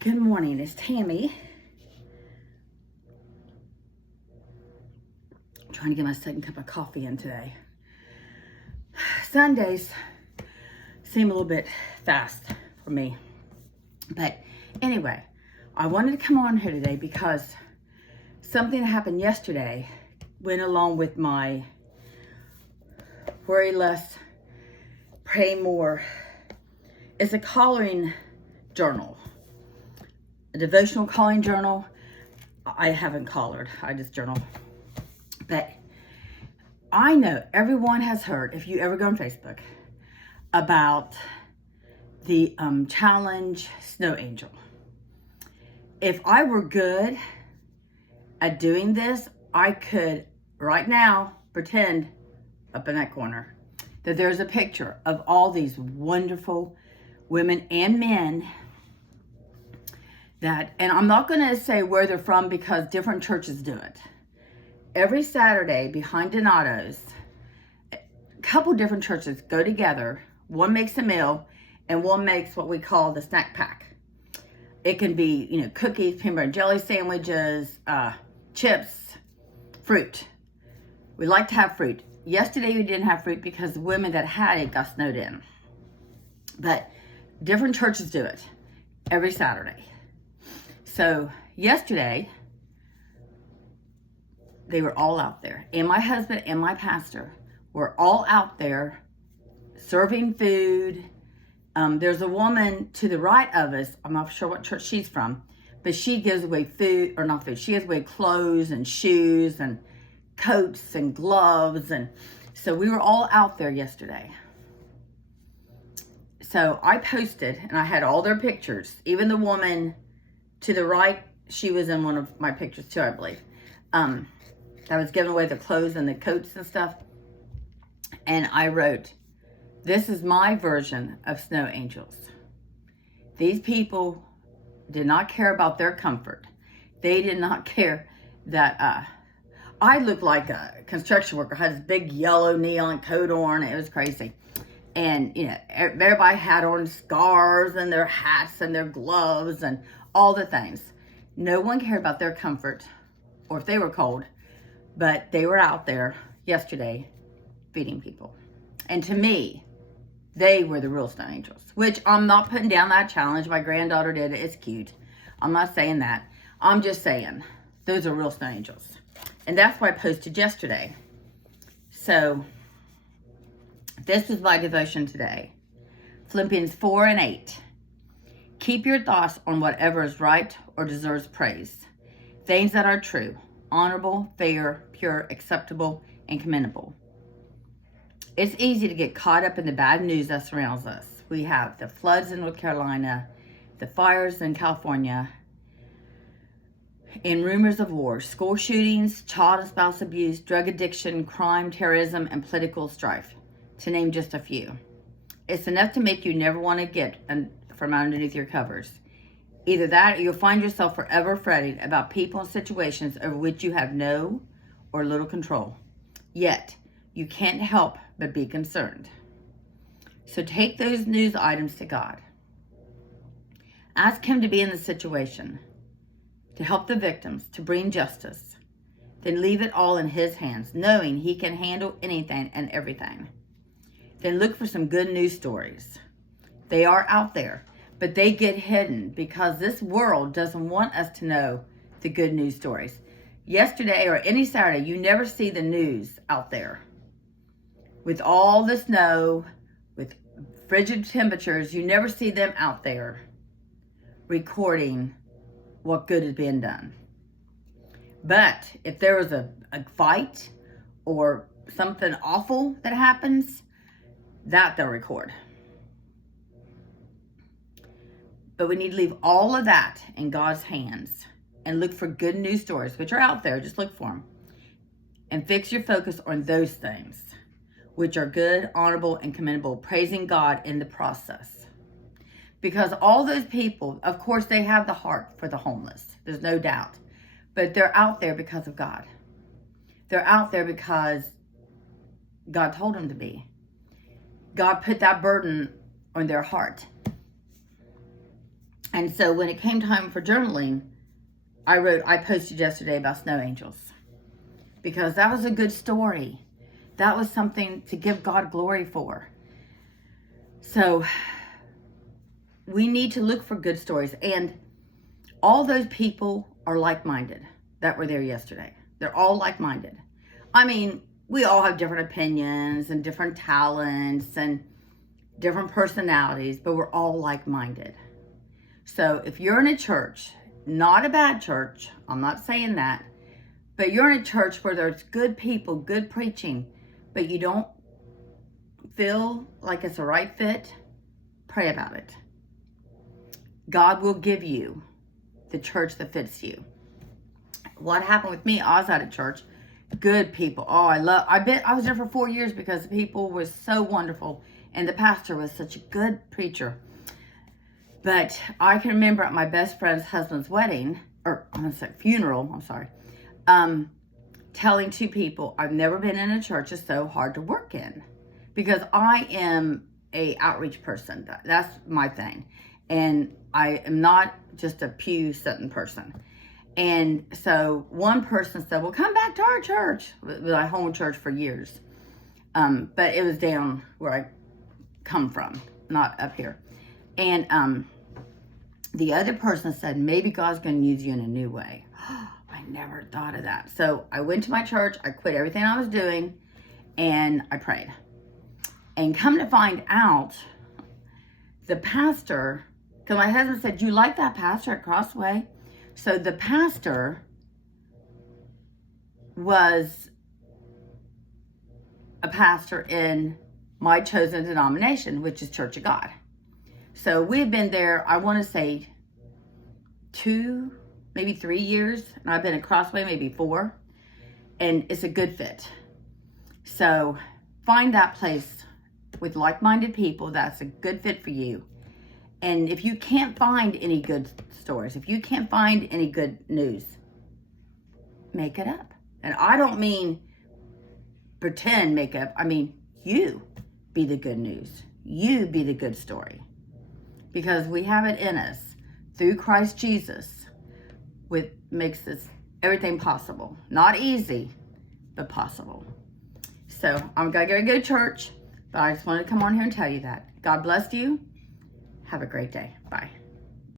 Good morning, it's Tammy. I'm trying to get my second cup of coffee in today. Sundays seem a little bit fast for me. But anyway, I wanted to come on here today because something that happened yesterday went along with my worry less, pray more. It's a collaring journal, a devotional calling journal. I haven't collared, I just journal. But I know everyone has heard, if you ever go on Facebook, about the challenge Snow Angel. If I were good at doing this, I could right now pretend up in that corner that there's a picture of all these wonderful women and men that, and I'm not going to say where they're from because different churches do it. Every Saturday behind Donato's, a couple different churches go together. One makes a meal and one makes what we call the snack pack. It can be, cookies, peanut butter and jelly sandwiches, chips, fruit. We like to have fruit. Yesterday we didn't have fruit because the women that had it got snowed in. But different churches do it every Saturday. So yesterday, they were all out there. And my husband and my pastor were all out there serving food. There's a woman to the right of us. I'm not sure what church she's from, but she gives away food, or not food. She gives away clothes and shoes and coats and gloves. And so we were all out there yesterday. So I posted, and I had all their pictures. Even the woman to the right, she was in one of my pictures too, I believe. I was giving away the clothes and the coats and stuff. And I wrote, this is my version of snow angels. These people did not care about their comfort. They did not care that I looked like a construction worker. I had this big yellow neon coat on. It was crazy. And, everybody had on scarves and their hats and their gloves and all the things. No one cared about their comfort or if they were cold. But they were out there yesterday feeding people. And to me, they were the real snow angels, which I'm not putting down that challenge. My granddaughter did it. It's cute. I'm not saying that. I'm just saying those are real snow angels. And that's what I posted yesterday. So this was my devotion today. Philippians 4:8. Keep your thoughts on whatever is right or deserves praise. Things that are true, honorable, fair, pure, acceptable, and commendable. It's easy to get caught up in the bad news that surrounds us. We have the floods in North Carolina, the fires in California, and rumors of war, school shootings, child and spouse abuse, drug addiction, crime, terrorism, and political strife, to name just a few. It's enough to make you never want to get from underneath your covers. Either that or you'll find yourself forever fretting about people and situations over which you have no or little control. Yet, you can't help but be concerned. So take those news items to God. Ask Him to be in the situation, to help the victims, to bring justice. Then leave it all in His hands, knowing He can handle anything and everything. Then look for some good news stories. They are out there, but they get hidden because this world doesn't want us to know the good news stories. Yesterday or any Saturday, you never see the news out there. With all the snow, with frigid temperatures, you never see them out there recording what good is being done. But if there was a fight or something awful that happens, that they'll record. But we need to leave all of that in God's hands and look for good news stories, which are out there. Just look for them. And fix your focus on those things, which are good, honorable, and commendable, praising God in the process. Because all those people, of course, they have the heart for the homeless. There's no doubt. But they're out there because of God. They're out there because God told them to be. God put that burden on their heart. And so when it came time for journaling, I posted yesterday about snow angels, because that was a good story. That was something to give God glory for. So we need to look for good stories. And all those people are like-minded that were there yesterday. They're all like-minded. I mean, we all have different opinions and different talents and different personalities, but we're all like-minded. So if you're in a church, not a bad church, I'm not saying that, but you're in a church where there's good people, good preaching, but you don't feel like it's a right fit, pray about it. God will give you the church that fits you. What happened with me, I was at a church, good people. Oh, I was there for 4 years because the people were so wonderful and the pastor was such a good preacher. But I can remember at my best friend's husband's wedding, or I'm going to say funeral, I'm sorry, telling two people, I've never been in a church that's so hard to work in, because I am a outreach person. That's my thing. And I am not just a pew sitting person. And so one person said, well, come back to our church. It was my home church for years. But it was down where I come from, not up here. And the other person said, maybe God's going to use you in a new way. I never thought of that. So I went to my church. I quit everything I was doing, and I prayed. And come to find out, the pastor, because my husband said, you like that pastor at Crossway? So the pastor was a pastor in my chosen denomination, which is Church of God. So we've been there, I want to say 2, maybe 3 years. And I've been at Crossway maybe 4. And it's a good fit. So find that place with like-minded people that's a good fit for you. And if you can't find any good stories, if you can't find any good news, make it up. And I don't mean pretend make up. I mean, you be the good news. You be the good story. Because we have it in us through Christ Jesus, which makes this everything possible. Not easy, but possible. So I'm going to go to church, but I just wanted to come on here and tell you that. God bless you. Have a great day. Bye.